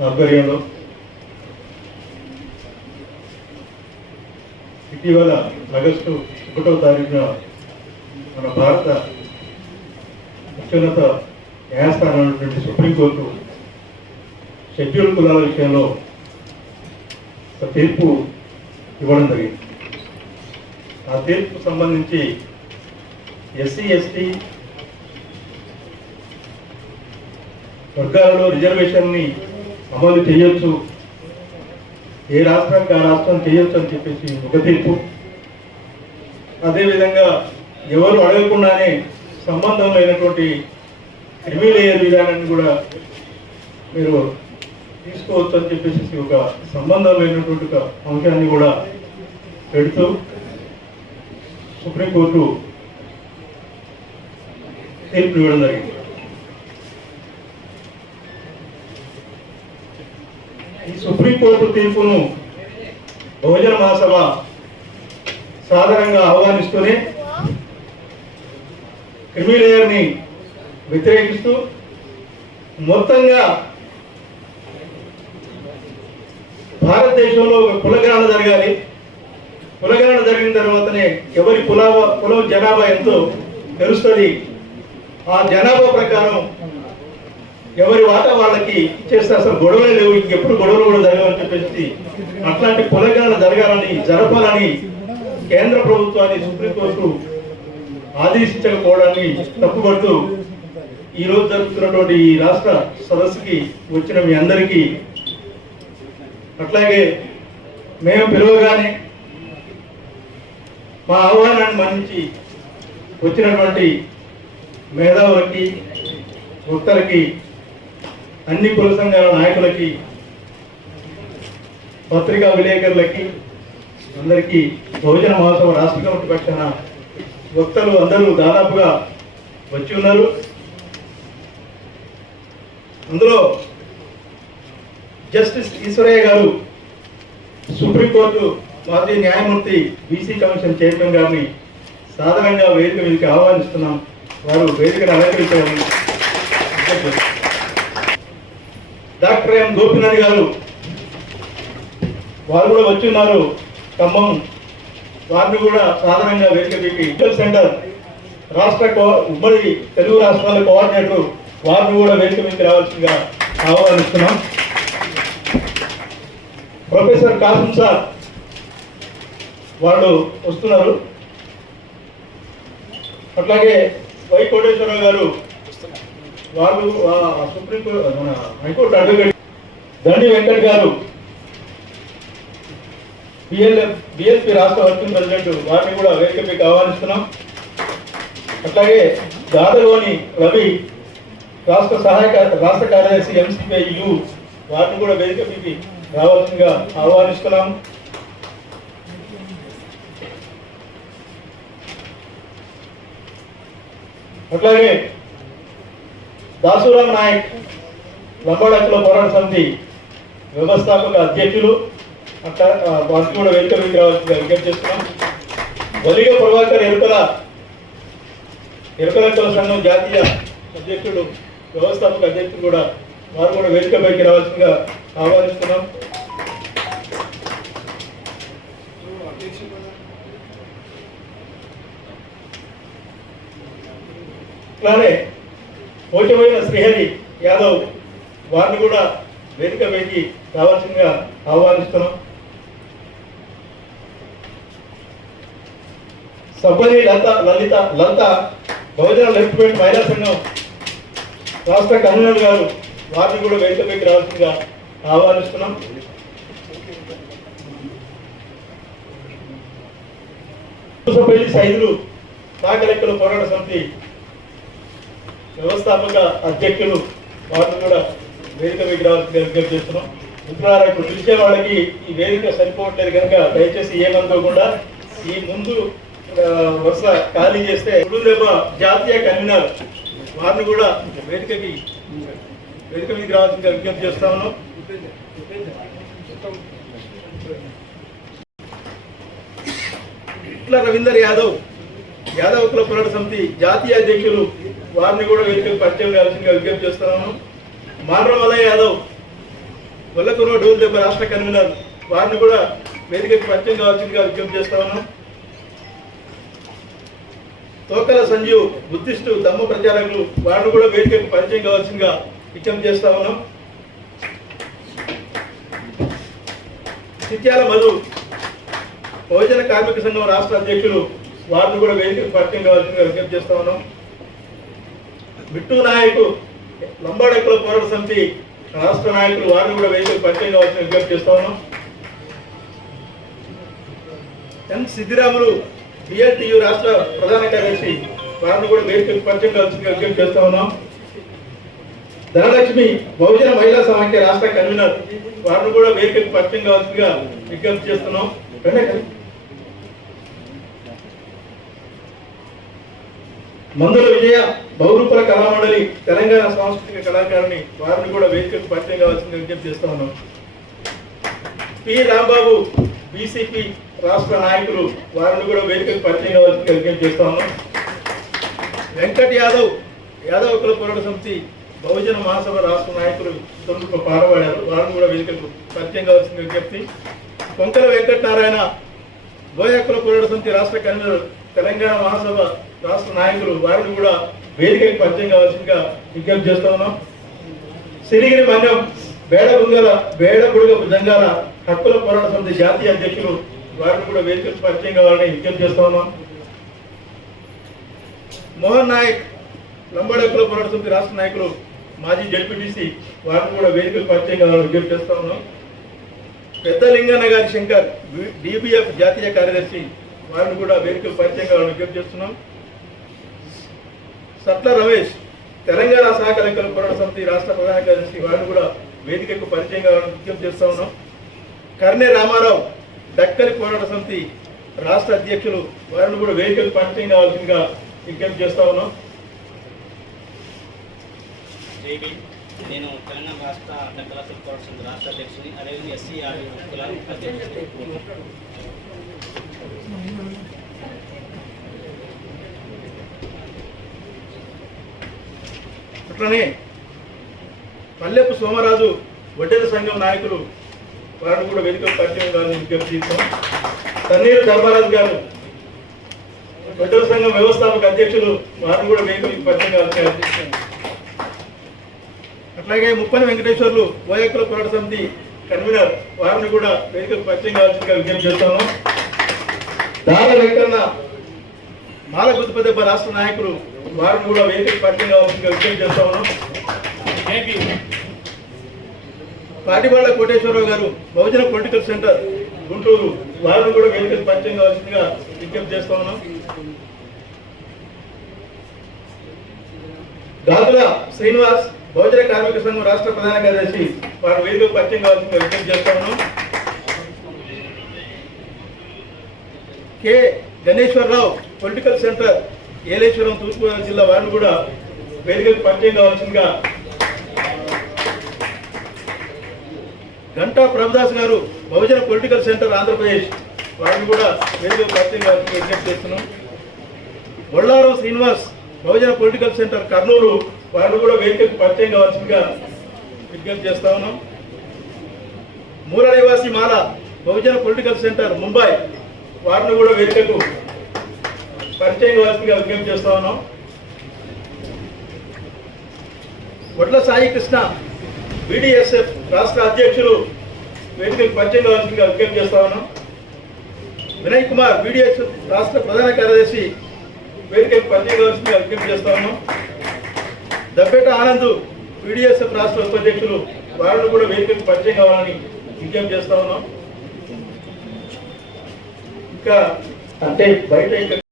ఆధ్వర్యంలో. ఇటీవల ఆగస్టు ఒకటవ తారీఖున మన భారత అత్యున్నత న్యాయస్థానం అయినటువంటి సుప్రీంకోర్టు షెడ్యూల్ కులాల విషయంలో ఒక తీర్పు ఇవ్వడం జరిగింది. ఆ తీర్పుకు సంబంధించి ఎస్సీ ఎస్టీ వర్గాలలో రిజర్వేషన్ని అమలు చేయొచ్చు. ఏ రాష్ట్రానికి ఆ రాష్ట్రం చేయొచ్చు అని చెప్పేసి ఒక తీర్పు. అదేవిధంగా ఎవరు అడగకుండానే సంబంధం లేనటువంటి క్రిమిలేయర్ విధానాన్ని కూడా మీరు తీసుకోవచ్చు అని చెప్పేసి ఒక సంబంధం లేనటువంటి ఒక అంశాన్ని కూడా పెడుతూ సుప్రీంకోర్టు తీర్పు ఇవ్వడం జరిగింది. కోర్టు తీర్పును బహుజన మహాసభ సాధారణంగా ఆహ్వానిస్తూనే క్రిమిలేయర్ని వ్యతిరేకిస్తూ మొత్తంగా భారతదేశంలో ఒక కులగణన జరగాలి. కులగణన జరిగిన తర్వాతనే ఎవరి కుల కులం జనాభా ఎంతో తెలుస్తుంది ఆ జనాభా ప్రకారం ఎవరి వాట వాళ్ళకి ఇచ్చేస్తే అసలు గొడవలే లేవు ఇంకెప్పుడు గొడవలు కూడా జరగవని చెప్పేసి అట్లాంటి కులగణన జరగాలని జరపాలని కేంద్ర ప్రభుత్వాన్ని సుప్రీంకోర్టు ఆదేశించకపోవడాన్ని తప్పుపడుతూ ఈ రోజు జరుగుతున్నటువంటి ఈ రాష్ట్ర సదస్సుకి వచ్చిన మీ అందరికీ అట్లాగే మేము పిలువగానే మా ఆహ్వానాన్ని మన్నించి వచ్చినటువంటి మేధావులకి భక్తులకి అన్ని కుల సంఘాల నాయకులకి పత్రికా విలేకరులకి అందరికీ బహుజన మహోత్సవ రాష్ట్ర కమిటీ పక్షాన వక్తలు అందరూ దాదాపుగా వచ్చి ఉన్నారు. అందులో జస్టిస్ ఈశ్వరయ్య గారు సుప్రీంకోర్టు మాజీ న్యాయమూర్తి బీసీ కమిషన్ చైర్మన్ గారిని సాధారణంగా వేదిక మీదకి ఆహ్వానిస్తున్నాం. వారు వేదికను అలంకరించాలని డాక్టర్ ఎం గోపినాథ్ గారు. వారు కూడా వచ్చి ఉన్నారు. ఖమ్మం. వారిని కూడా సాధారణంగా వేదిక మీదకి ఇంటర్ సెంటర్ రాష్ట్ర ఉమ్మడి తెలుగు రాష్ట్రాల కోఆర్డినేటర్ వారిని కూడా వేదిక మీకు రావాల్సిందిగా ఆహ్వానిస్తున్నాం. ప్రొఫెసర్ కాసం సార్ వాళ్ళు వస్తున్నారు. అట్లాగే వై కోటేశ్వరరావు గారు వాళ్ళు ఆ, సుప్రీం మన high court advocate Dandi Venkat garu BLF BSP రాష్ట్ర వర్కింగ్ ప్రెసిడెంట్ వారిని కూడా వేదిక ఆహ్వానిస్తున్నాం. అట్లాగే దాదలోని రవి రాష్ట్ర సహాయ రాష్ట్ర కార్యదర్శి ఎంసీపీ యు వారిని కూడా వేదిక రావాల్సిందిగా ఆహ్వానిస్తున్నాం. అట్లాగే దాసురాం నాయక్ లంబోడక్లో పోరాట సమితి వ్యవస్థాపక అధ్యక్షులు అట్లా వారికి కూడా వేదిక రావాల్సిందిగా విజ్ఞప్తి చేస్తున్నాం. వలిగ ప్రభాకర్ ఎరుకల ఎరుకలంకల సంఘం జాతీయ అధ్యక్షుడు వ్యవస్థాపక అధ్యక్షుడు కూడా వారు కూడా వేదికపైకి రావాల్సిందిగా ఆహ్వానిస్తున్నాం. ఇట్లానే పోచమైన శ్రీహరి యాదవ్ వారిని కూడా వేదిక వేసి రావాల్సిందిగా ఆహ్వానిస్తున్నాం. సబ్బరి లత లలిత లత బహుజన లెఫ్ట్ పాయింట్ మహిళా సంఘం రాష్ట్ర కన్వీనర్ గారు వారిని కూడా వేదిక పెట్టి రావాల్సిందిగా ఆహ్వానిస్తున్నాం. సైదులు సాగలెక్కల పోరాట సమితి వ్యవస్థాపక అధ్యక్షులు వారిని కూడా వేదిక విగ్రహాలకు రావాల్సిందిగా విజ్ఞప్తి చేస్తున్నాం. మిత్రులారా ఇప్పుడు పిలిచే వాళ్ళకి ఈ వేదిక సరిపోవట్లేదు కనుక దయచేసి ఏమనుకోకుండా ఈ ముందు వరుస ఖాళీ చేస్తే దెబ్బ జాతీయ కన్వీనర్ వారిని కూడా వేదికకి వేదిక మీకు రావాల్సిందిగా విజ్ఞప్తి చేస్తా ఉన్నాం. ఇట్లా రవీందర్ యాదవ్ యాదవ్ కుల పోరాట సమితి జాతీయ అధ్యక్షులు వారిని కూడా వేదికకు పరిచయం చేయాల్సిందిగా విజ్ఞప్తి చేస్తున్నాను. మాన్రమలయ్య యాదవ్ గొల్లకున్న డూల్ దెబ్బ రాష్ట్ర కన్వీనర్ వారిని కూడా వేదికకు పరిచయం కావాల్సిందిగా విజ్ఞప్తి చేస్తా ఉన్నాం తోకల సంజీవ్ బుద్ధిస్టు దమ్మ ప్రచారకులు వారిని కూడా వేదికకు పరిచయం కావాల్సిందిగా విజ్ఞప్తి చేస్తా ఉన్నాం. చిత్యాల మధు బహుజన కార్మిక సంఘం రాష్ట్ర అధ్యక్షులు వారిని కూడా వేదికకు పరిచయం కావాల్సిందిగా విజ్ఞప్తి చేస్తా ఉన్నాం. బిట్టు నాయకు లంబాడెక్కుల పోరాట సమితి రాష్ట్ర నాయకులు వారిని కూడా వేసి పరిచయం కావాల్సిన విజ్ఞప్తి చేస్తా ఉన్నాం. ఎన్ సిద్ధిరాములు బిఎల్టియు రాష్ట్ర ప్రధాన కార్యదర్శి వారిని కూడా వేసి పరిచయం కావాల్సిన విజ్ఞప్తి చేస్తా ఉన్నాం. ధనలక్ష్మి బహుజన మహిళా సమాఖ్య రాష్ట్ర కన్వీనర్ వారిని కూడా వేదికకు పరిచయం కావాల్సిందిగా విజ్ఞప్తి చేస్తున్నాం. మందుల విజయ బహురూపల కళామండలి తెలంగాణ సాంస్కృతిక కళాకారుని వారిని కూడా వేదికకు పరిచయం కావాల్సిందిగా విజ్ఞప్తి చేస్తా ఉన్నాం. పి. రాంబాబు బీసీపీ రాష్ట్ర నాయకులు వారిని కూడా వేదికకు పరిచయం కావాల్సిందిగా విజ్ఞప్తి చేస్తా ఉన్నాం. వెంకట్ యాదవ్ యాదవ్ కుల పోరాట సమితి బహుజన మహాసభ రాష్ట్ర నాయకులు తొలుపు పాల్గొడారు వారిని కూడా వేదికకు పరిచయం కావాల్సిన విజ్ఞప్తి. కొంకల వెంకటనారాయణ గోయాకుల పోరాట సమితి రాష్ట్ర కన్వీనర్ తెలంగాణ మహాసభ రాష్ట్ర నాయకులు వారిని కూడా వేదికకి పరిచయం కావాల్సిందిగా విజ్ఞప్తి చేస్తా ఉన్నాం. సిరిగిరి మన్యం బేడ బుంగల బేడ బుడుగ జంగాల హక్కుల పోరాట సమితి జాతీయ అధ్యక్షులు వారిని కూడా వేదికకు పరిచయం కావాలని విజ్ఞప్తి చేస్తా ఉన్నాం. మోహన్ నాయక్ లంబాడకుల పోరాట సమితి రాష్ట్ర నాయకులు మాజీ జడ్పీటీసీ వారిని కూడా వేదికకు పరిచయం కావాలని విజ్ఞప్తి చేస్తా ఉన్నాం. పెద్ద లింగన్న గారి శంకర్ డిబిఎఫ్ జాతీయ కార్యదర్శి వారిని కూడా వేదికకు పరిచయం కావాలని విజ్ఞప్తి చేస్తున్నాం. సట్ల రమేష్ తెలంగాణ సహకార లెక్కల పోరాట సమితి రాష్ట్ర ప్రధాన కార్యదర్శి వారిని కూడా వేదికకు పరిచయం కావాలని విజ్ఞప్తి చేస్తా ఉన్నాం. కర్ణే రామారావు డక్కలి పోరాట సమితి రాష్ట్ర అధ్యక్షులు వారిని కూడా వేదికకు పరిచయం కావాల్సిందిగా విజ్ఞప్తి చేస్తా ఉన్నాం. నేను తెలంగాణ రాష్ట్ర డక్కల సమితి రాష్ట్ర అధ్యక్షుని అదేవిధంగా ఎస్సీ ఆర్మీ హక్కుల అట్లనే పల్లెపు సోమరాజు వడ్డెల సంఘం నాయకులు వారిని కూడా వేదికకు పరిచయం గారిని విజ్ఞప్తి చేస్తాం తన్నీరు ధర్మరాజు గారు వడ్డెల సంఘం వ్యవస్థాపక అధ్యక్షులు వారిని కూడా వేదికకు పరిచయం కావాల్సిన అట్లాగే ముప్పని వెంకటేశ్వర్లు ఓయకుల పోరాట సమితి కన్వీనర్ వారిని కూడా వేదిక పరిచయం కావాల్సిందిగా విజ్ఞప్తి చేస్తాము దార వెంకన్న మాల గుర్తుపెద్దప్ప రాష్ట్ర నాయకులు వేదికకు పరిచయం కావాల్సిందిగా విజ్ఞప్తి చేస్తా ఉన్నాం. పాటిబాళ్ళ కోటేశ్వరరావు గారు బహుజన పొలిటికల్ సెంటర్ గుంటూరు వారిని కూడా వేదికకు పరిచయం కావాల్సిందిగా విజ్ఞప్తి చేస్తా ఉన్నాం. గాజుల శ్రీనివాస్ బహుజన కార్మిక సంఘం రాష్ట్ర ప్రధాన కార్యదర్శి వారి వేదికకు పరిచయం కావాల్సిందిగా విజ్ఞప్తి చేస్తా ఉన్నాం. K. Ganeshwararao political centre Yeleswaram Thurpugodavari జిల్లా వారిని కూడా వేదికకు పరిచయం కావాల్సిందిగా గంటా ప్రభుదాస్ గారు బహుజన పొలిటికల్ సెంటర్ ఆంధ్రప్రదేశ్ వారిని కూడా వేదికకు పరిచయం కావాల్సిందిగా విజ్ఞప్తి చేస్తున్నాం. బొల్లారం శ్రీనివాస్ బహుజన పొలిటికల్ సెంటర్ కర్నూలు వారిని కూడా వేదికకు పరిచయం కావాల్సిందిగా విజ్ఞప్తి చేస్తా ఉన్నాం. మూల నివాసి మాల బహుజన పొలిటికల్ సెంటర్ ముంబై వారిని కూడా వేదికకు పరిచయం కావాల్సిందిగా విజ్ఞప్తి చేస్తా ఉన్నాం. వడ్ల సాయి కృష్ణ బీడీఎస్ఎఫ్ రాష్ట్ర అధ్యక్షులు వేదికలు పరిచయం కావాల్సిందిగా విజ్ఞప్తి చేస్తా ఉన్నాం. వినయ్ కుమార్ బీడీఎస్ రాష్ట్ర ప్రధాన కార్యదర్శి వేదికలు పరిచయం కావాల్సిందిగా విజ్ఞప్తి చేస్తా ఉన్నాం. దబ్బేట ఆనంద్ పీడిఎస్ఎఫ్ రాష్ట్ర ఉపాధ్యక్షులు వారిని కూడా వేదికకు పరిచయం కావాలని విజ్ఞప్తి చేస్తా ఉన్నాం. ఇంకా అంటే బయట ఇంకా